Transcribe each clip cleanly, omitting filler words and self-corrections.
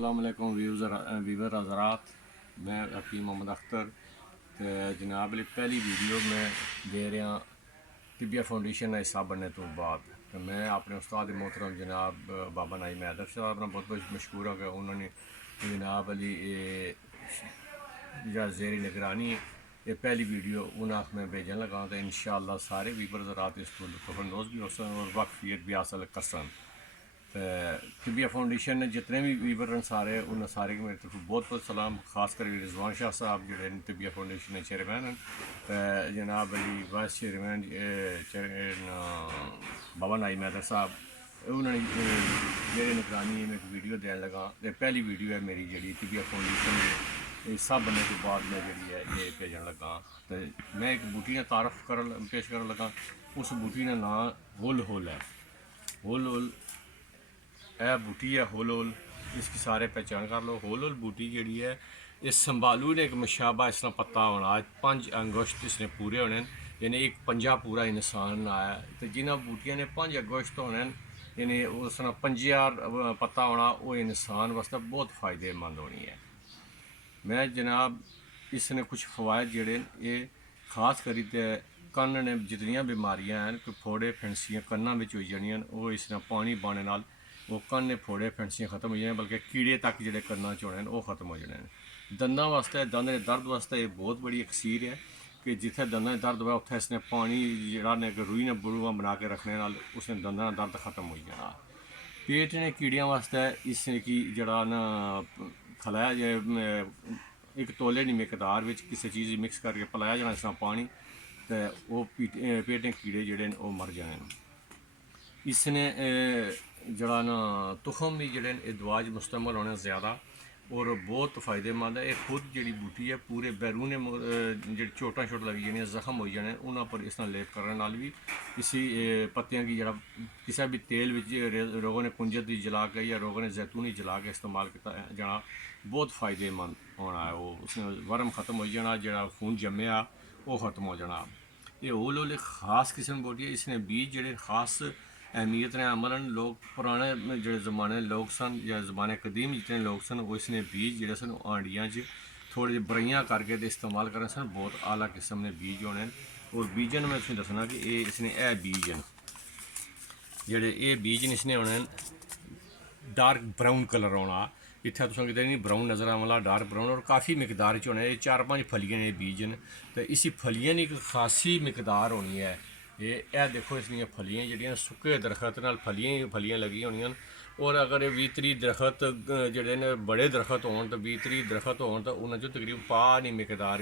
अस्सलाम वालेकुम व्यूवर हज़रात, मैं हकीम मोहम्मद अख्तर। तो जनाब पहली वीडियो मैं दे रहा तिबिया फाउंडेशन का हिस्सा बनने तो बाद। तो मैं अपने उस्ताद मोहतरम जनाब बाबा नाइम हैदर साहब ने बहुत बहुत मशहूर हो गया। उन्होंने जनाब अली या ज़ेरी निगरानी ये पहली वीडियो उन्हें मैं भेजने लगा। तो इंशाअल्लाह सारे व्यूवर हज़रात इसको लुत्फ़अंदोज़ भी हो सन और वाकफियत भी हासिल कर सन। तिबिया फाउंडेशन ने जितने भी वीवर हैं सारे उन्हें सारे की मेरी तरफ बहुत बहुत सलाम। खास कर रिजवान शाह साहब जो तिबिया फाउंडेशन के चेयरमैन हैं, जनाब अली वाइस चेयरमैन बाबा नाइम हैदर साहब, उन्होंने मेरे निगरानी में एक वीडियो देने लगा। पहली वीडियो है मेरी जी तिबिया फाउंडेशन हिस्सा बनने के बाद मैं जी है ये भेजन लगा। तो मैं एक बूटी ने तारफ पेश कर लगा। उस बूटी का नाम होल होल है। होल होल है बूटी है होल होल, इसकी सारे पहचान कर लो। होल होल बूटी जी है इस संभालू ने एक मशाबा इस तरह पत्ता होना 5 अगस्त इसने पूरे होने, यानी एक पंजा पूरा इंसान आया। तो जिन्होंने बूटिया ने 5 अगस्त होने यानी उस तरह 5000 पत्ता होना, वो इंसान वास्ते बहुत फ़ायदेमंद होनी है। मैं जनाब इसने कुछ फवायद जड़े ये खास करी कन्न ने जितनियां बीमारियां हैं कि फोड़े फिंसियां कन्ना में हो जानियां, वो इसने पानी पाने नाल वो कन्न ने फोड़े फिंसियां खत्म हो जाने, बल्कि कीड़े तक जोड़े कन्ना च होने वो खत्म हो जाने। दंदा वास्ते दंद के दर्द वास्ते ये बहुत बड़ी अक्सीर है कि जिथे दंदा दर्द हुआ उत्थे इसने पानी जरा ने रुई ने बड़ूआ बना के रखने नाल उसने दंदा दर्द खत्म हो जाना। पेट ने कीड़ियां वास्ते इसकी जरा ना खलाया जाए एक तोले की मिकदार में किसी चीज़ मिक्स करके पिलाया जाना इस तरह पानी, तो वो पेटें कीड़े जोड़े वो मर जाने। इसने जरा ना तुखम भी जोड़े दवाज मुस्तमल होने ज़्यादा और बहुत फ़ायदेमंद है। ये खुद जी बूटी है पूरे बैरूने जी चोटा चोट लगी जानी जख्म हो जाने उन्होंने पर इस तरह लेप करने नाल भी इसी पत्तियां की जरा किसी भी तेल रोगों ने कुंजत की जला के या रोगों ने जैतूनी जला के इस्तेमाल किया जाना बहुत फ़ायदेमंद होना है। वो उसने वर्म खत्म हो जाना, जरा खून जमया वो खत्म हो जाना। ये होल होल एक खास किस्म की बूटी है। इसने बीज जोड़े खास अहमियत ने अमलन लोग पुराने जो जमाने लोग सन या जमाने कदीम जितने लोग सन वो इसने बीज जोड़े सन आंडियां थोड़ी बराइयां करके इस्तेमाल करें सन। बहुत आला किस्म ने बीज होने और बीजन में तुम दसना कि ये इसने यह बीज हैं जोड़े ये बीज इसने होने डार्क ब्राउन कलर होना। इतना तुम कितने नहीं ब्राउन नज़र आने वाला डार्क ब्राउन और काफ़ी मकदार च होने। 4-5 फलियां ने बीज न, तो इसी फलियां की एक खासी मकदार होनी है। ये देखो इसलिए फलियां जड़ियाँ सुके दरखत नाल फलियां लगी होनी। और अगर 20-30 दरखत जोड़े ने बड़े दरखत हो तो 20-30 दरखत हो तो उन्होंने तकरीबन पा नहीं मकदार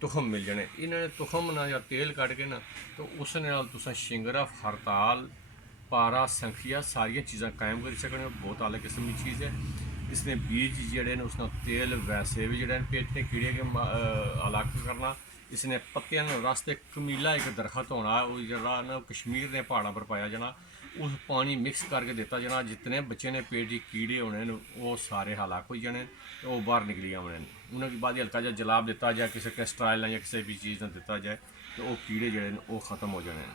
तुखम मिल जाने। इन्होंने तुखम ना या तेल कट के ना तो उस नाल तुसां शिंगरा हरताल पारा संखिया सारिया चीज़ां कायम कर सकते हो। बहुत अलग किस्म की चीज़ है। इसने बीज जोड़े ने उसका तेल वैसे भी जोड़े पेट ने कीड़े के अलग करना। इसने पत्तियां रास्ते कमीला एक दरखत होना जरा ना कश्मीर ने पहाड़ों पर पाया जाना, उस पानी मिक्स करके दिता जाना। जितने बच्चे ने पेट के कीड़े होने वो सारे हलाक हो जाने, वो बाहर निकली आने। उन्होंने बाद हल्का जहा जलाब दिता जाए किसी कैस्ट्राइल या किसी भी चीज़ ने दिता जाए तो वो कीड़े जोड़े वो खत्म हो जाने।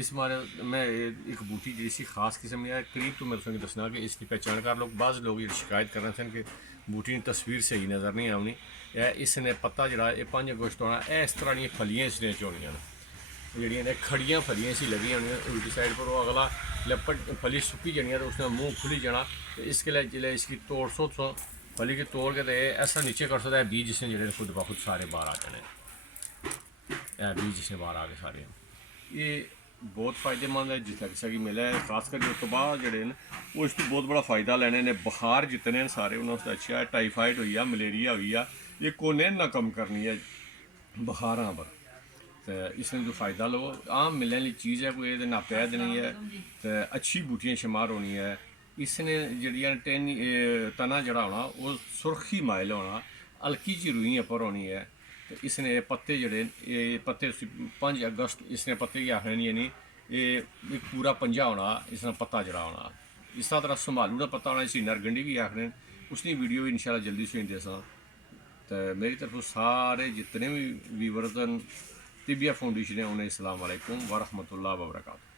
इस बारे मैं एक बूटी जैसी खास किस्म है करीब तो मैं तुझे दसना कि इसकी पहचान कर लोग बाज़ लोग ये शिकायत कर रहे थे कि बूटी की तस्वीर सही नज़र नहीं आनी। इसने पत्ता जरा 5 अगस्त होना इस तरह दी फलियां इसने होनिया जड़ियाँ ने खड़ियाँ फलियां इसी लगी होनी उल्टी साइड पर। वो अगला लपट फली सुकी जानी तो उसने मुँह खुली जाना। तो इसके लिए जिले इसकी तोड़ सो फली की तोड़ के तो ऐसा नीचे कर सकता है बीज जिसने जड़े खुद ब खुद सारे बाहर आ जाने। बीज जिसने बाहर आ गए सारे ये बहुत फ़ायदेमंद है। जिस किसी की मिले खास कर उस तो बाद जोड़े वो इसको बहुत बड़ा फ़ायदा लेने ने। बुखार जितने हैं सारे उन्होंने अच्छा है। टाइफाइड हो गया, मलेरिया हो गया, ये कोने ना कम करनी है बुखार पर। तो इसने जो फ़ायदा लो आम मिलने वाली चीज़ है, कोई ये नापैद नहीं है। तो अच्छी बूटियाँ शुमार होनी है। इसने जड़ियाँ तना जड़ा होना वो सुरखी माइल होना, हल्की जी रुइयां पर होनी है। तो इसने पत्ते जड़े ये पत्ते 5 अगस्त इसने पत्ते की आखने नहीं यानी ये एक पूरा पंजा होना इसने पत्ता जड़ा होना। इस तरह संभालू का पत्ता होना इसी नरगंडी भी आखने। उसकी वीडियो भी इंशाल्लाह जल्दी से दसा। तो मेरी तरफ सारे जितने भी व्यूवर्स हैं तिबिया फाउंडेशन है उन्हें अस्सलाम वालेकुम व रहमतुल्लाह व बरकातहू।